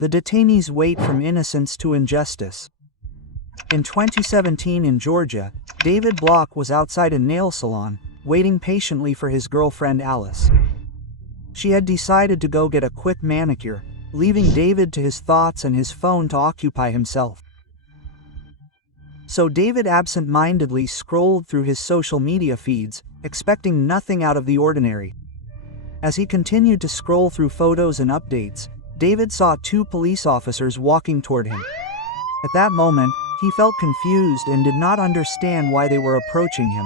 The detainees wait from innocence to injustice. In 2017 in Georgia, David Block was outside a nail salon, waiting patiently for his girlfriend Alice. She had decided to go get a quick manicure, leaving David to his thoughts and his phone to occupy himself. So David absent-mindedly scrolled through his social media feeds, expecting nothing out of the ordinary. As he continued to scroll through photos and updates, David saw two police officers walking toward him. At that moment, he felt confused and did not understand why they were approaching him.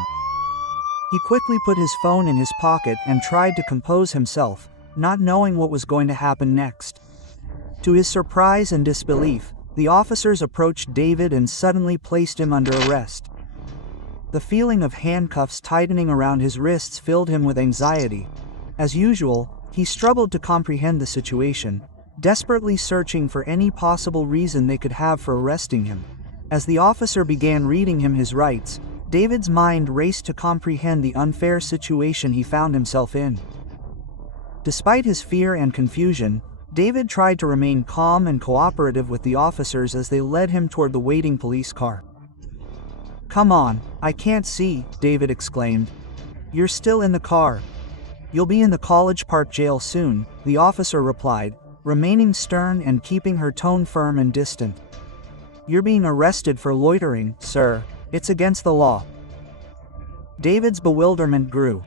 He quickly put his phone in his pocket and tried to compose himself, not knowing what was going to happen next. To his surprise and disbelief, the officers approached David and suddenly placed him under arrest. The feeling of handcuffs tightening around his wrists filled him with anxiety. As usual, he struggled to comprehend the situation, desperately searching for any possible reason they could have for arresting him. As the officer began reading him his rights, David's mind raced to comprehend the unfair situation he found himself in. Despite his fear and confusion, David tried to remain calm and cooperative with the officers as they led him toward the waiting police car. "Come on, I can't see," David exclaimed. "You're still in the car." "You'll be in the College Park jail soon," the officer replied, remaining stern and keeping her tone firm and distant. "You're being arrested for loitering, sir. It's against the law." David's bewilderment grew.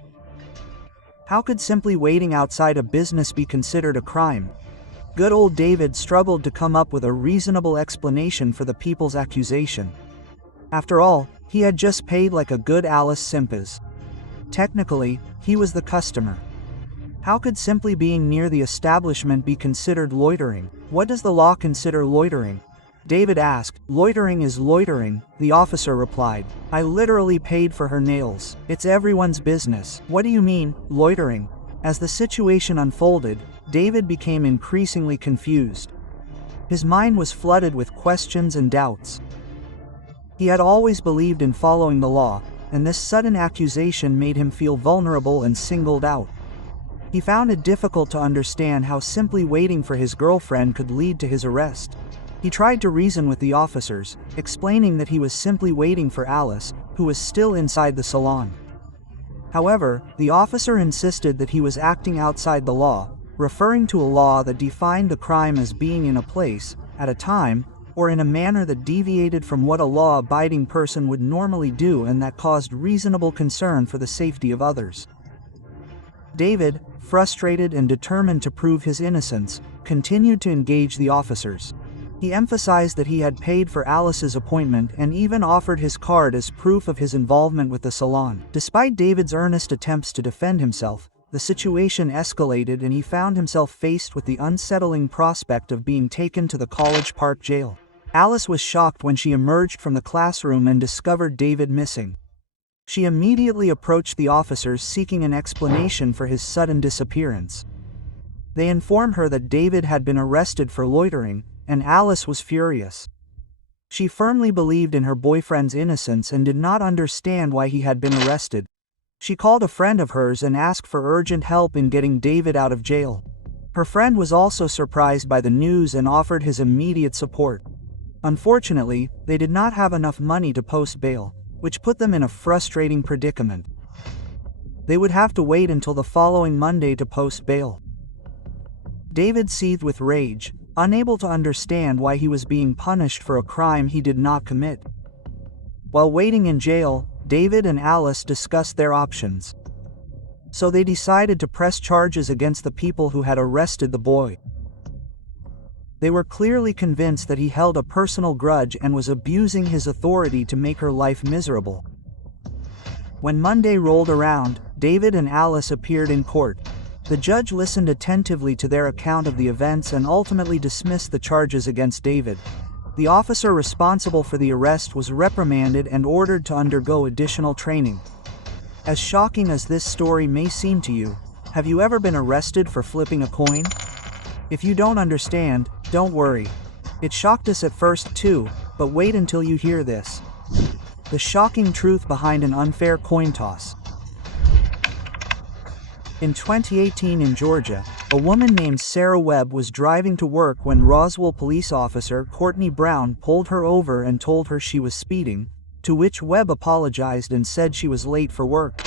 How could simply waiting outside a business be considered a crime? Good old David struggled to come up with a reasonable explanation for the people's accusation. After all, he had just paid like a good Alice Simpes. Technically, he was the customer. How could simply being near the establishment be considered loitering? What does the law consider loitering? David asked. "Loitering is loitering," the officer replied. "I literally paid for her nails. It's everyone's business." "What do you mean, loitering?" As the situation unfolded, David became increasingly confused. His mind was flooded with questions and doubts. He had always believed in following the law, and this sudden accusation made him feel vulnerable and singled out. He found it difficult to understand how simply waiting for his girlfriend could lead to his arrest. He tried to reason with the officers, explaining that he was simply waiting for Alice, who was still inside the salon. However, the officer insisted that he was acting outside the law, referring to a law that defined the crime as being in a place, at a time, or in a manner that deviated from what a law-abiding person would normally do and that caused reasonable concern for the safety of others. David, frustrated and determined to prove his innocence, continued to engage the officers. He emphasized that he had paid for Alice's appointment and even offered his card as proof of his involvement with the salon. Despite David's earnest attempts to defend himself, the situation escalated and he found himself faced with the unsettling prospect of being taken to the College Park jail. Alice was shocked when she emerged from the classroom and discovered David missing. She immediately approached the officers seeking an explanation for his sudden disappearance. They informed her that David had been arrested for loitering, and Alice was furious. She firmly believed in her boyfriend's innocence and did not understand why he had been arrested. She called a friend of hers and asked for urgent help in getting David out of jail. Her friend was also surprised by the news and offered his immediate support. Unfortunately, they did not have enough money to post bail, which put them in a frustrating predicament. They would have to wait until the following Monday to post bail. David seethed with rage, unable to understand why he was being punished for a crime he did not commit. While waiting in jail, David and Alice discussed their options. So they decided to press charges against the people who had arrested the boy. They were clearly convinced that he held a personal grudge and was abusing his authority to make her life miserable. When Monday rolled around, David and Alice appeared in court. The judge listened attentively to their account of the events and ultimately dismissed the charges against David. The officer responsible for the arrest was reprimanded and ordered to undergo additional training. As shocking as this story may seem to you, have you ever been arrested for flipping a coin? If you don't understand, don't worry. It shocked us at first too, but wait until you hear this. The shocking truth behind an unfair coin toss. In 2018 in Georgia, a woman named Sarah Webb was driving to work when Roswell police officer Courtney Brown pulled her over and told her she was speeding, to which Webb apologized and said she was late for work.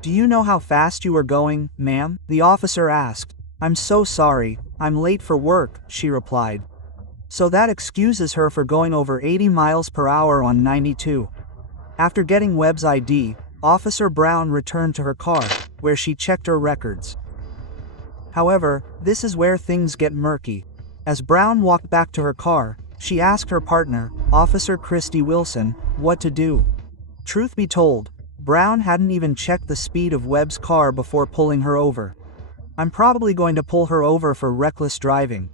"Do you know how fast you were going, ma'am?" the officer asked. "I'm so sorry, I'm late for work," she replied. So that excuses her for going over 80 miles per hour on 92. After getting Webb's ID, Officer Brown returned to her car, where she checked her records. However, this is where things get murky. As Brown walked back to her car, she asked her partner, Officer Christy Wilson, what to do. Truth be told, Brown hadn't even checked the speed of Webb's car before pulling her over. "I'm probably going to pull her over for reckless driving.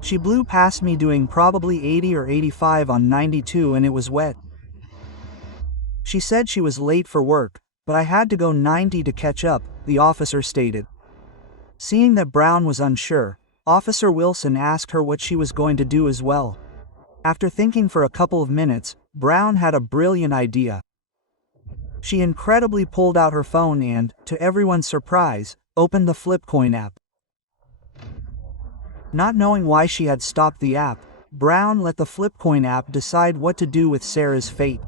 She blew past me doing probably 80 or 85 on 92 and it was wet. She said she was late for work, but I had to go 90 to catch up," the officer stated. Seeing that Brown was unsure, Officer Wilson asked her what she was going to do as well. After thinking for a couple of minutes, Brown had a brilliant idea. She incredibly pulled out her phone and, to everyone's surprise, opened the Flipcoin app. Not knowing why she had stopped the app, Brown let the Flipcoin app decide what to do with Sarah's fate.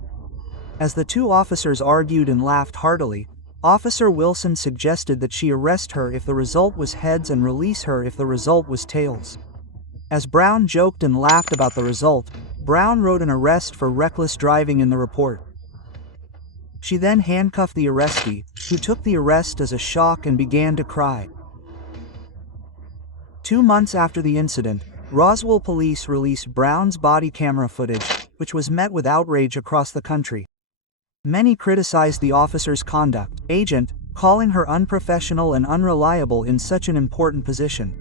As the two officers argued and laughed heartily, Officer Wilson suggested that she arrest her if the result was heads and release her if the result was tails. As Brown joked and laughed about the result, Brown wrote an arrest for reckless driving in the report. She then handcuffed the arrestee, who took the arrest as a shock and began to cry. 2 months after the incident, Roswell police released Brown's body camera footage, which was met with outrage across the country. Many criticized the officer's conduct, calling her unprofessional and unreliable in such an important position.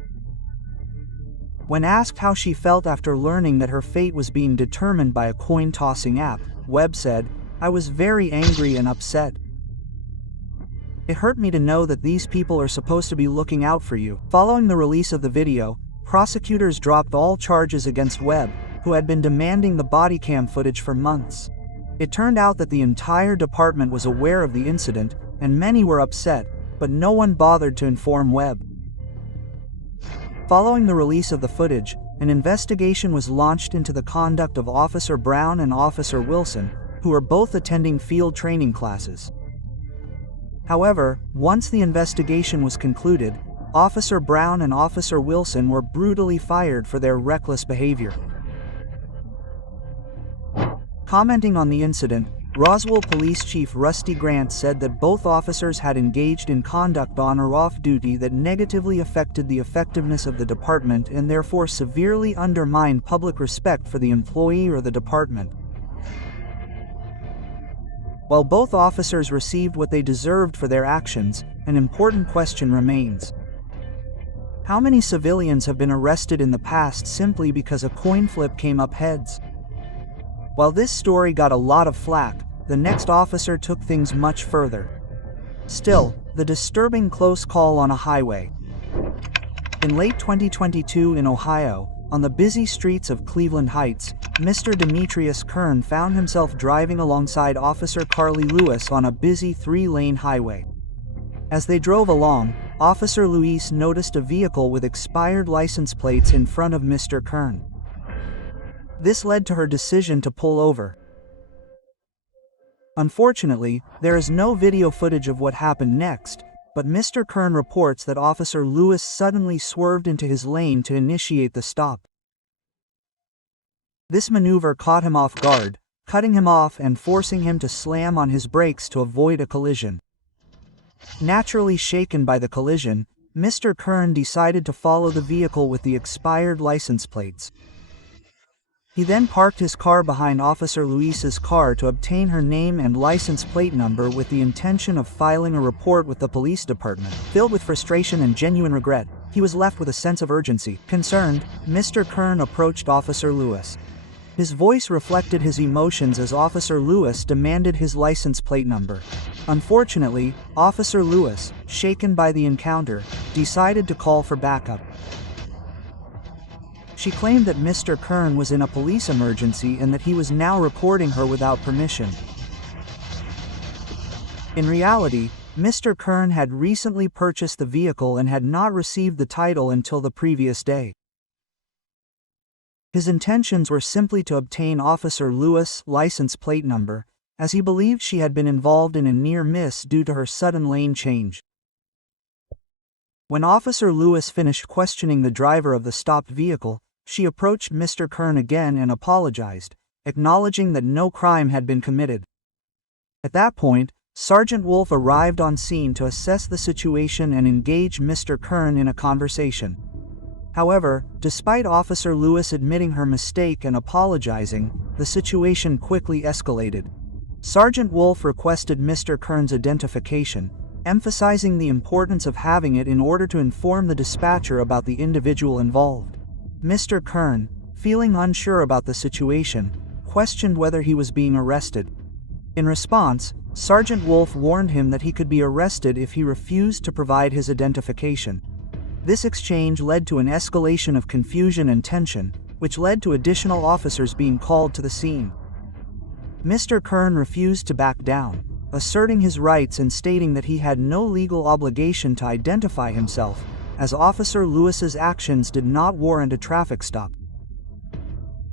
When asked how she felt after learning that her fate was being determined by a coin-tossing app, Webb said, "I was very angry and upset. It hurt me to know that these people are supposed to be looking out for you." Following the release of the video, prosecutors dropped all charges against Webb, who had been demanding the body cam footage for months. It turned out that the entire department was aware of the incident, and many were upset, but no one bothered to inform Webb. Following the release of the footage, an investigation was launched into the conduct of Officer Brown and Officer Wilson, who were both attending field training classes. However, once the investigation was concluded, Officer Brown and Officer Wilson were brutally fired for their reckless behavior. Commenting on the incident, Roswell Police Chief Rusty Grant said that both officers had engaged in conduct on or off duty that negatively affected the effectiveness of the department and therefore severely undermined public respect for the employee or the department. While both officers received what they deserved for their actions, an important question remains. How many civilians have been arrested in the past simply because a coin flip came up heads? While this story got a lot of flack, the next officer took things much further. Still, the disturbing close call on a highway. In late 2022 in Ohio, on the busy streets of Cleveland Heights, Mr. Demetrius Kern found himself driving alongside Officer Carly Lewis on a busy 3-lane highway. As they drove along, Officer Lewis noticed a vehicle with expired license plates in front of Mr. Kern. This led to her decision to pull over. Unfortunately, there is no video footage of what happened next, but Mr. Kern reports that Officer Lewis suddenly swerved into his lane to initiate the stop. This maneuver caught him off guard, cutting him off and forcing him to slam on his brakes to avoid a collision. Naturally shaken by the collision, Mr. Kern decided to follow the vehicle with the expired license plates. He then parked his car behind Officer Luis's car to obtain her name and license plate number with the intention of filing a report with the police department. Filled with frustration and genuine regret, he was left with a sense of urgency. Concerned, Mr. Kern approached Officer Lewis. His voice reflected his emotions as Officer Lewis demanded his license plate number. Unfortunately, Officer Lewis, shaken by the encounter, decided to call for backup. She claimed that Mr. Kern was in a police emergency and that he was now reporting her without permission. In reality, Mr. Kern had recently purchased the vehicle and had not received the title until the previous day. His intentions were simply to obtain Officer Lewis' license plate number, as he believed she had been involved in a near miss due to her sudden lane change. When Officer Lewis finished questioning the driver of the stopped vehicle, she approached Mr. Kern again and apologized, acknowledging that no crime had been committed. At that point, Sergeant Wolf arrived on scene to assess the situation and engage Mr. Kern in a conversation. However, despite Officer Lewis admitting her mistake and apologizing, the situation quickly escalated. Sergeant Wolf requested Mr. Kern's identification, emphasizing the importance of having it in order to inform the dispatcher about the individual involved. Mr. Kern, feeling unsure about the situation, questioned whether he was being arrested. In response, Sergeant Wolf warned him that he could be arrested if he refused to provide his identification. This exchange led to an escalation of confusion and tension, which led to additional officers being called to the scene. Mr. Kern refused to back down, asserting his rights and stating that he had no legal obligation to identify himself, as Officer Lewis's actions did not warrant a traffic stop.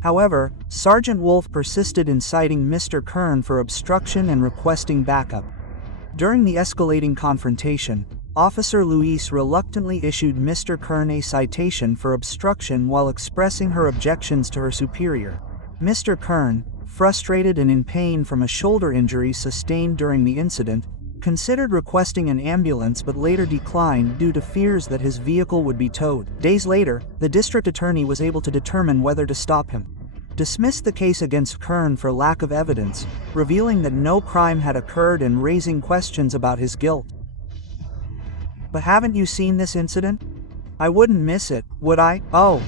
However, Sergeant Wolf persisted in citing Mr. Kern for obstruction and requesting backup. During the escalating confrontation, Officer Louise reluctantly issued Mr. Kern a citation for obstruction while expressing her objections to her superior. Mr. Kern, frustrated and in pain from a shoulder injury sustained during the incident, considered requesting an ambulance but later declined due to fears that his vehicle would be towed. Days later, the district attorney was able to determine whether to stop him. Dismissed the case against Kern for lack of evidence, revealing that no crime had occurred and raising questions about his guilt. But haven't you seen this incident? I wouldn't miss it, would I? Oh,